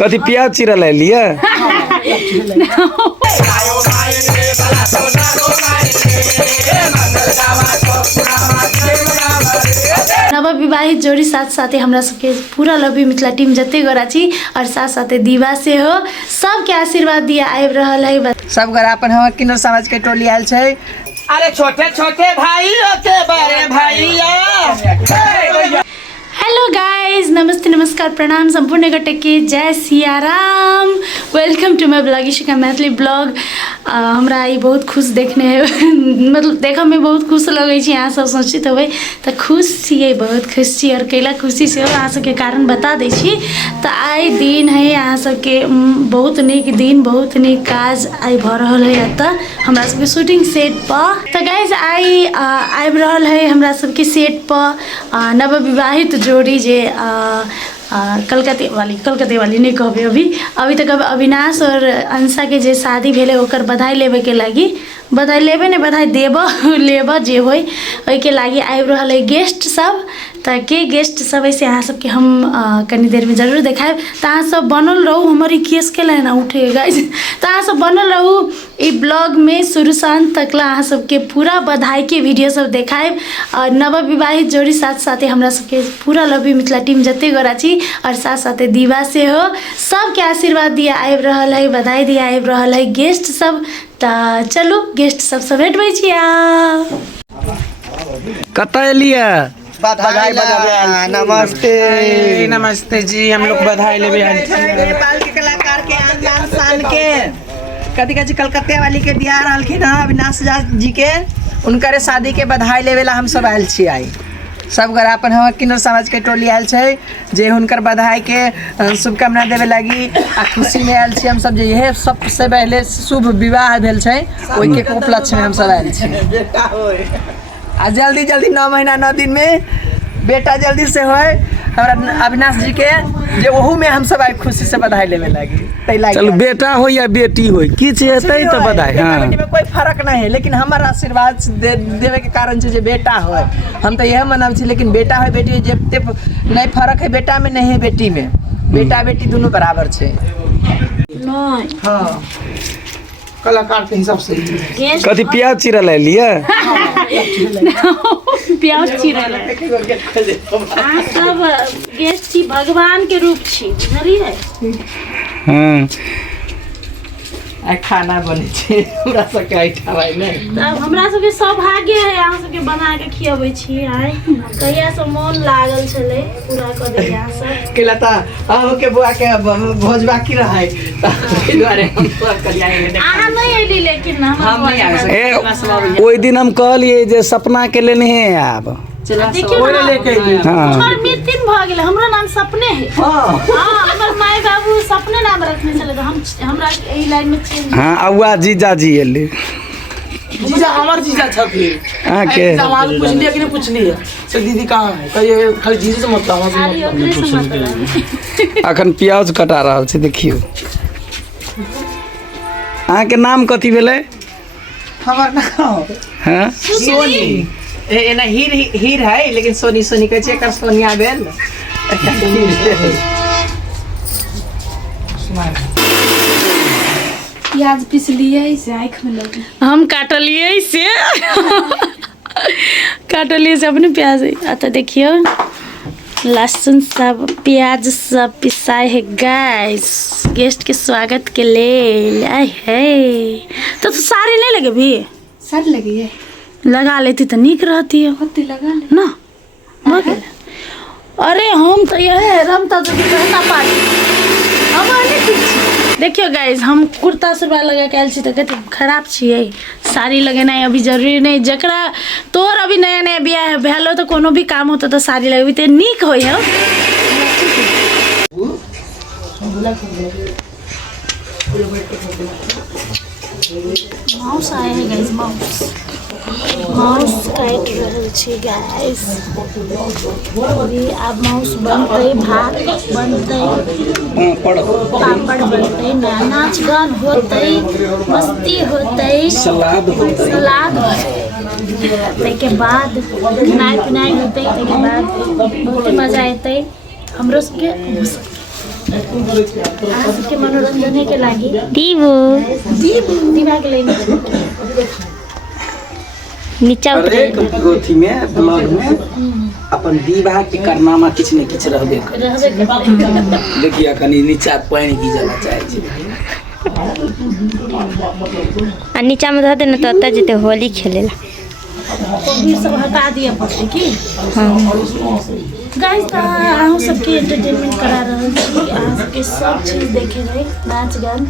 कथी प्याज चिरा ले लिया नवविवाहित जोड़ी साथ साथे हमरा सबके पूरा लव यू मिथिला टीम जते गोरा छी और साथ साथे दीवा से हो सबके आशीर्वाद दिया आबि रहल है। सब गोरा अपन हमर किन्नर समाज के टोली आयल छै। अरे छोटे छोटे भाई के बड़े भैया। हेलो गाइज, नमस्ते नमस्कार प्रणाम संपूर्ण गटे के जय Siya Ram. Welcome to my blog Ishika Maithili blog. हमरा ई बहुत खुश देखने मतलब देखा में बहुत खुश लगे छी। अहाँ सब सोचित होबै तो खुश छियै, बहुत खुश छी और कैला खुशी से अहाँ सबके कारण बता दै छी। तो आई दिन है अहाँ सबके बहुत नीक दिन, बहुत नीक काज आई भ रहल है एतऽ हमरा सबके शूटिंग सेट पर। तो गाइज आई आबि रहल है हमरा सबके सेट पर नवविवाहित जोड़ी जे कलकत्ते वाली नहीं कहबे अभी तक अविनाश और अंशा के जे शादी भेले ओकर बधाई लेबे के लागी बधाई लेबे ने बधाई लेब जे होय ओय के लागी आबि रहल है गेस्ट सब। तो के गेस्ट सब ऐसे अहाँ सबके हम कनी देर में जरूर देखाएब। तो अहाँ सब बनल रहू, हमारी केस के लाइन उठे गाइस। तो अहाँ सब बनल रहू ई ब्लॉग में शुरू से अंत तक ला अहाँ सबके पूरा बधाई के वीडियो सब देखाएब। और नवविवाहित जोड़ी साथ साथे हमरा सबके पूरा लव यू मिथिला टीम जते गोरा छी और साथ साथे दीवा से हो सबके आशीर्वाद दिया आबि रहल है, बधाई दिया आबि रहल है गेस्ट सब। तो चलू गेस्ट सब भेटबै छी। कतऽ एलिया? बधाई नमस्ते नमस्ते जी, हम लोग बधाई लेबे नेपाल के कलाकार के आन शान के कथी कथी कलकत्ते वाली के दिया रहलखिन है अविनाश जी के उनकर शादी के बधाई लेवे ला हम सब आयल छी। आई सब गोरा अपन हमर किन्नर समाज के टोली आयल छै जे हुनकर बधाई के शुभकामना देवे लगी आ खुशी में आयल छी। हम सब जे यह सबसे पहले शुभ विवाह भेल छै ओहि के उपलक्ष्य में हम सब आयल छी। आ जल्दी 9 महीना 9 दिन में बेटा जल्दी से होय हमरा अविनाश जी के जे ओहू में हम सब खुशी से बधाई लेवे लगी। चलो बेटा हो या बेटी हो किछ हेतै तो बधाई। हाँ बेटी में कोई फर्क नहीं है, लेकिन हमार आशीर्वाद देवे के कारण से जे बेटा हो हम तो यह मनाव छी। लेकिन बेटा हो बेटी जते नहीं फर्क है, बेटा में नहीं है बेटी में, बेटा बेटी दोनों बराबर छे। हाँ कलाकार के हिसाब से कथी प्याज चिरा ले लिया प्याज चिरा सब गेस्ट छी, भगवान के रूप छी बुझलियै। हाँ खाना बने छे पूरा सबके आइठाबै ने। तब हमरा सबके सौभाग्य है अहाँ सबके बना के खियाबै छी। आइ कहिया से मन लागल छले पूरा क दे अहाँ सब केला त अहू के बुआ के भोज बाकी रहे त दुआरे हम सब करियाए में देखा अहाँ नहीं एली, लेकिन हम नहीं आवे। ओई दिन हम कहलिए जे सपना के लेने है आप देखियो ओरे लेके हमर मृत्यु भ गेल, हमरो नाम सपने है। हां हमर माय बाबू सपने नाम रखने चले तो हम हमरा एही लाइन में चेंज। हाँ अउआ जीजा जी एले जीजा हमार जीजा छथिन। हां के सवाल पूछ लिया कि नहीं पूछ लिया से दीदी कहां है कहिए खाली जीजा से मतलब अखन प्याज कटा रहल छै देखियो। अहाँ के नाम कथी भेलै? हमर नाम हां सोनी एना हीर है, लेकिन सोनी कहे छै एकर सोनिया भेल। प्याज पीस लिए से आँख में लगे हम काटलिए से अपने प्याज है। तो देखियो लहसुन सब प्याज सब पिसाए है गाइस गेस्ट के स्वागत के लिए। आए है तो सारी नहीं लगे भी? सारी लगी है, लगा लेती तो नीक रहती है। होती लगा ले ना हो गेल। अरे हम तो यह रमता तो कहता पार्टी हम नहीं ठीक छी। देखियो गाइस हम कुर्ता सलवार लगा के आयल छी तो कहते खराब छियै। साड़ी लगेनाइ अभी जरूरी नहीं, जकरा तोर अभी नया नया बियाह भेलो तो कोनो भी काम होता तो साड़ी लगबी ते नीक होय है। माउस आए है गाइस, माउस काट रहल छी गाइस। अभी अब माउस बनते, भात बनते, पापड़ बनते, नाच गान होते, मस्ती होते, सलाद के बाद खानाई पिनाई होते, के बाद बहुत मजा अतै हमरो सबके। सबके मनोरंजन के लागि दीबू दिमाग लेने नीचा उतरे हरेक गोथी में ब्लॉग में अपन दीवा के कारनामा किछ ने किछ रहबे करे। देखिए कनी नीचा पानी की जला चाहे छै आ नीचा में धऽ दे न तो ओतऽ जेते होली खेलेला। सब हटा दिया पड़ते की गाइस तो अहूँ सबके एंटरटेनमेंट करा रहल छी। अहाँ सबके सब चीज देखे रहे, नाच गान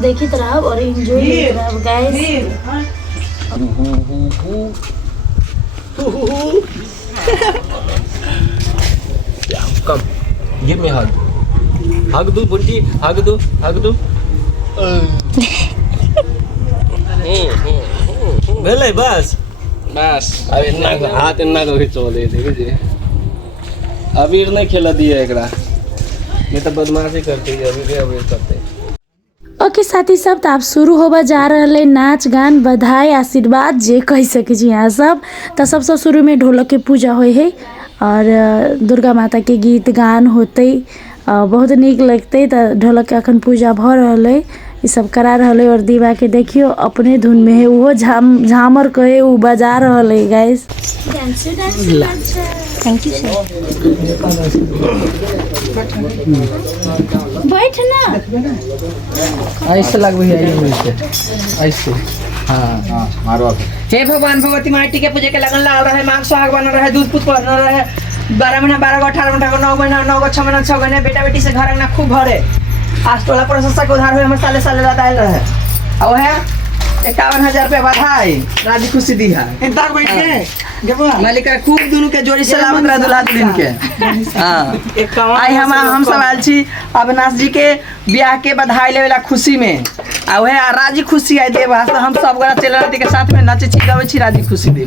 देखित रहब और एंजॉय करत रहब guys. Come, give me a hug. Hug do, Bunty. Hug do. Hug do. भेलै बस बस अब इतना हाथ इतना को खिंचोले देखिए अबीर नहीं खेला दिया एकरा नहीं तो बदमाशी करती है अबीर करते। ओके साथी सब तो आप शुरू होबा जा रहे नाच गान बधाई आशीर्वाद जे कह सके छी यहाँ सब। तो सबसे शुरू में ढोलक के पूजा होय है और दुर्गा माता के गीत गान होते बहुत निक लगते। तो ढोलक के अखन पूजा भ रहा ये सब करा रहा और दीवा के देखियो अपने धुन में है वो झामर कहे वो बजा रहा है गाइस। Thank you sir. बैठ ना ऐसे लगबे है ऐसे। हाँ मारो हे भगवान भगवती माटी के पूजे के लगन लाल रहे, मांग सुहाग बन रहे, दूध पुत पहन रहे, 12 महीना 12 गो 18 महीना 9 महीना 9 गो 6 महीना 6 महीने बेटा बेटी से घर अंगना खूब भरे। आज टोला प्रशंसक के उधार हुए हमर साले साले रात आयल रहे और है 51,000 रुपया बधाई राजी खुशी दी है। इंतजार बैठ के मालिक खूब दोनों के जोड़ी सलामत रह दुल्हा दुल्हन के। हाँ आई हम सब आयल छी अविनाश जी के ब्याह के बधाई लेवेला खुशी में आ वह राजी खुशी आई देव हम सब गोरा चल राती के साथ में नाचे छी गावे छी राजी खुशी दे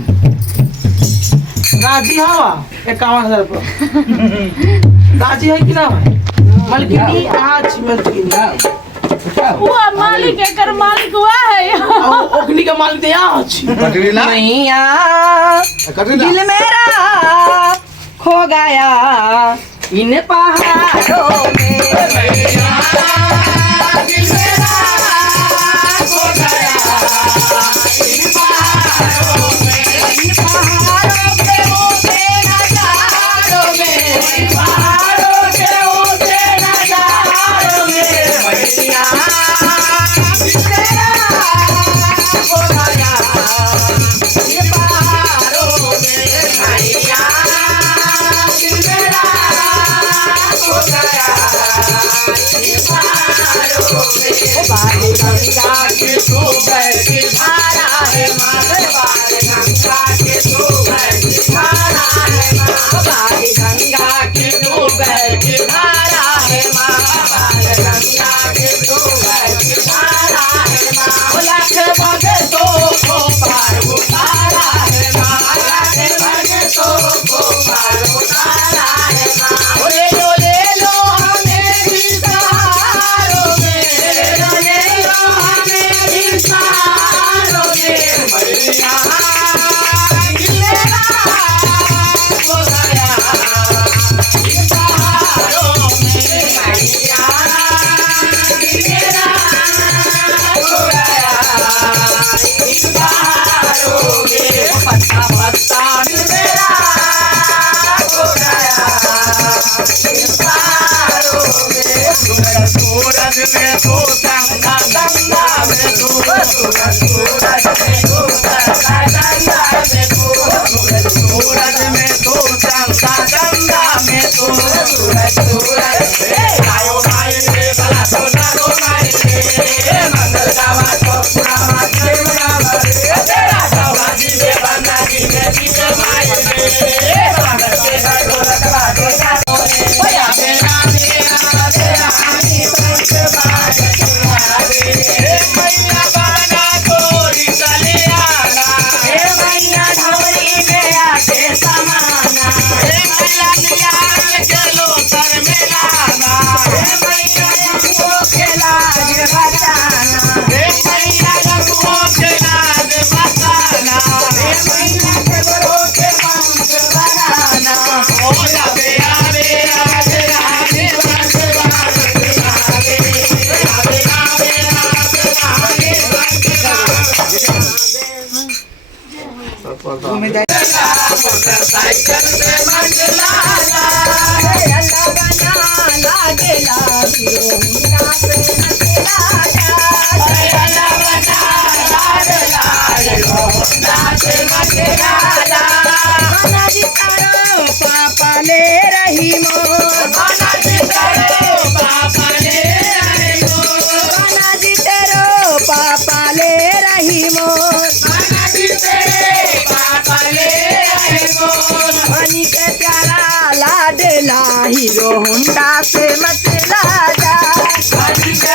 राजी हवा 51,000 रुपया राजी है कि ना मलकिनी आज मलकिनी वो मालिक एकर मालिक हुआ है ओखनी का मालिक तो यहाँ अछि मैया दिल मेरा खो गया इन पहाड़ों में मैया दिल मेरा खो गया इन पहाड़ों में इन पहाड़ों के ऊंचे नजारों में इन पहाड़ों के ऊंचे नजारों में मैया दिल मेरा खो गया इन पहाड़ों में मैया दिल मेरा खो गया इन पहाड़ों में बाल गंगा के तू बैठी धारा है माँ बाल गंगा के तू बैठी धारा है माँ बाल गंगा के तू बैठी धारा है माँ बाल गंगा के तू बैठी धारा है माँ लाख बगे तो पार उतारा है माँ लाख बगे तो पार उतारा है माँ ले लो हमें भी सहारों में ले लो हमें भी सहारों में मैया दिल मेरा खो गया इन सहारों में मैया दिल मेरा खो गया इन सहारों में पत्ता पत्ता दिल मेरा खो गया इन सहारों में सूरज में तू गंगा गंगा में तू सूरज में तू गंगा गंगा में तू सूरज में तू गंगा गंगा में तू सूरज आयो माई रे भला सोना रो माई रे मंगल गावा तो पूरा माथे गावा रे तेरा गावा जी में बना जी में जी माई रे मंगल के ढोलक बाजो जाओ भैया मेरा मेरा तेरा हाथी पंख बाज रे मैया बना गोरी चले आना हे मैया ढोली में आके समाना हे मैया नियाल चलो सर में लाना हे मैया रंगों के लाज बचाना हे मैया रंगों के लाज बचाना हे मैया देवरों के पंख बनाना पापा ले रही मोर कान्हा जी तेरो पापा ले रही मोर पानी के प्यारा लाडला हीरो होंडा से मत ला जा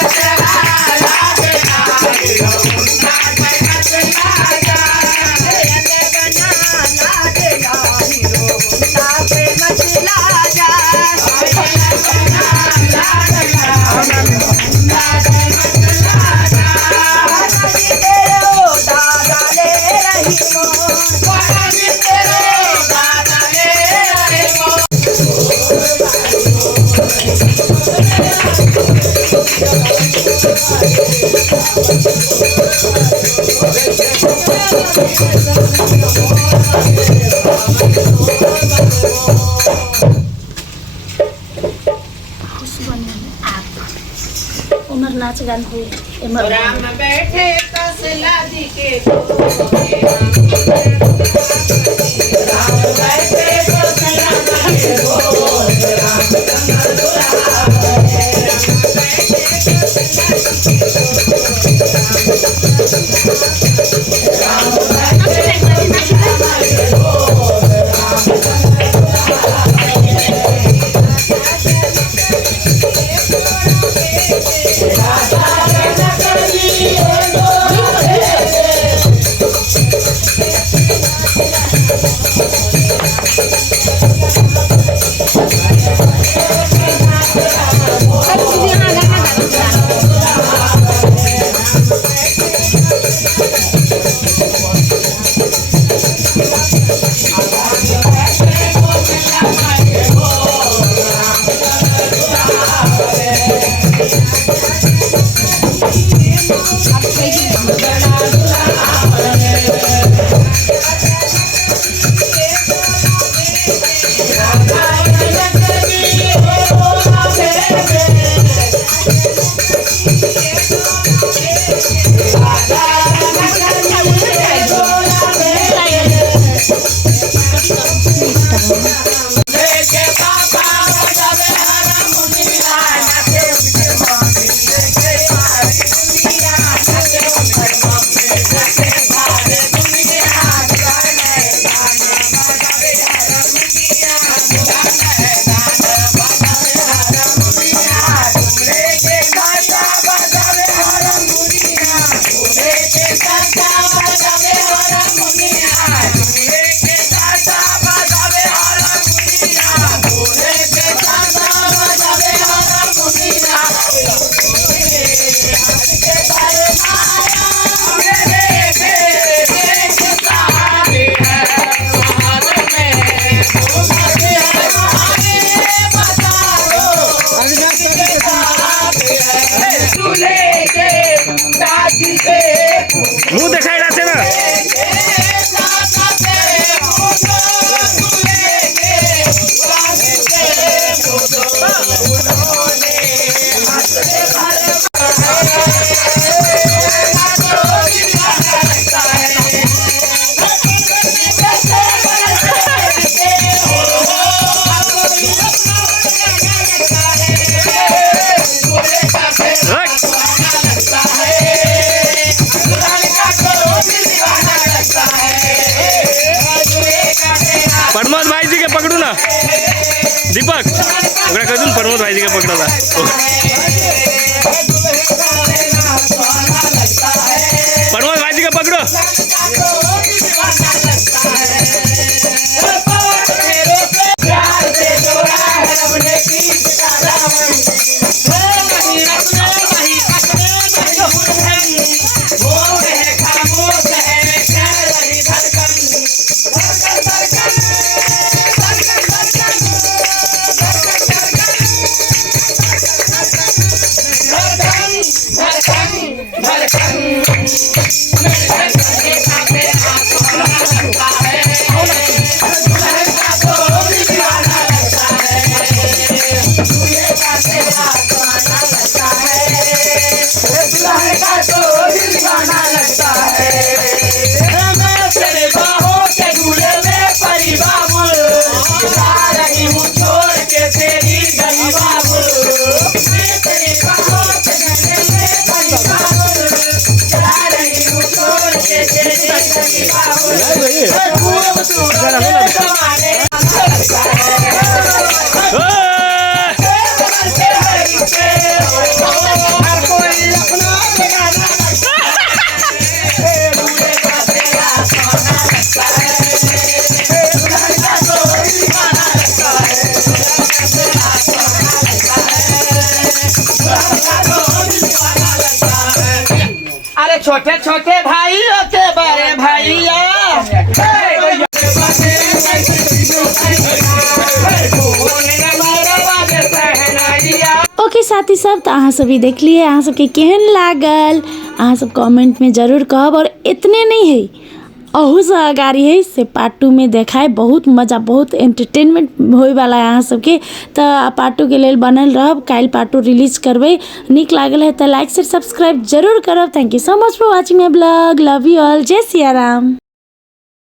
उमर नाच गान हुई उमर बैठे कसला दी के मुंह देखाई रहते ना प्रमोद भाई जी के पकड़ू ना दीपक ओकरा कह दूं प्रमोद भाई जी के पकड़ा था प्रमोद भाई जी के पकड़ो अरे छोटे छोटे भाइयों के बड़े भैया ओके साथी सब, तो अहाँ सभी देख लिए, अहाँ सबके केहन लागल अहाँ सब कमेंट में जरूर कहब। और इतने नहीं है, अहू से अगाड़ी है से पार्ट 2 में देखाए, बहुत मजा, बहुत एंटरटेनमेंट होए वाला है अहाँ सबके। तो पार्ट 2 के लिए बनल रहब, काल पार्ट 2 रिलीज करबे। निक लागल है तो लाइक शेयर सब्सक्राइब जरूर करब। Thank you so much for watching my blog. Love you all. जय सिया राम।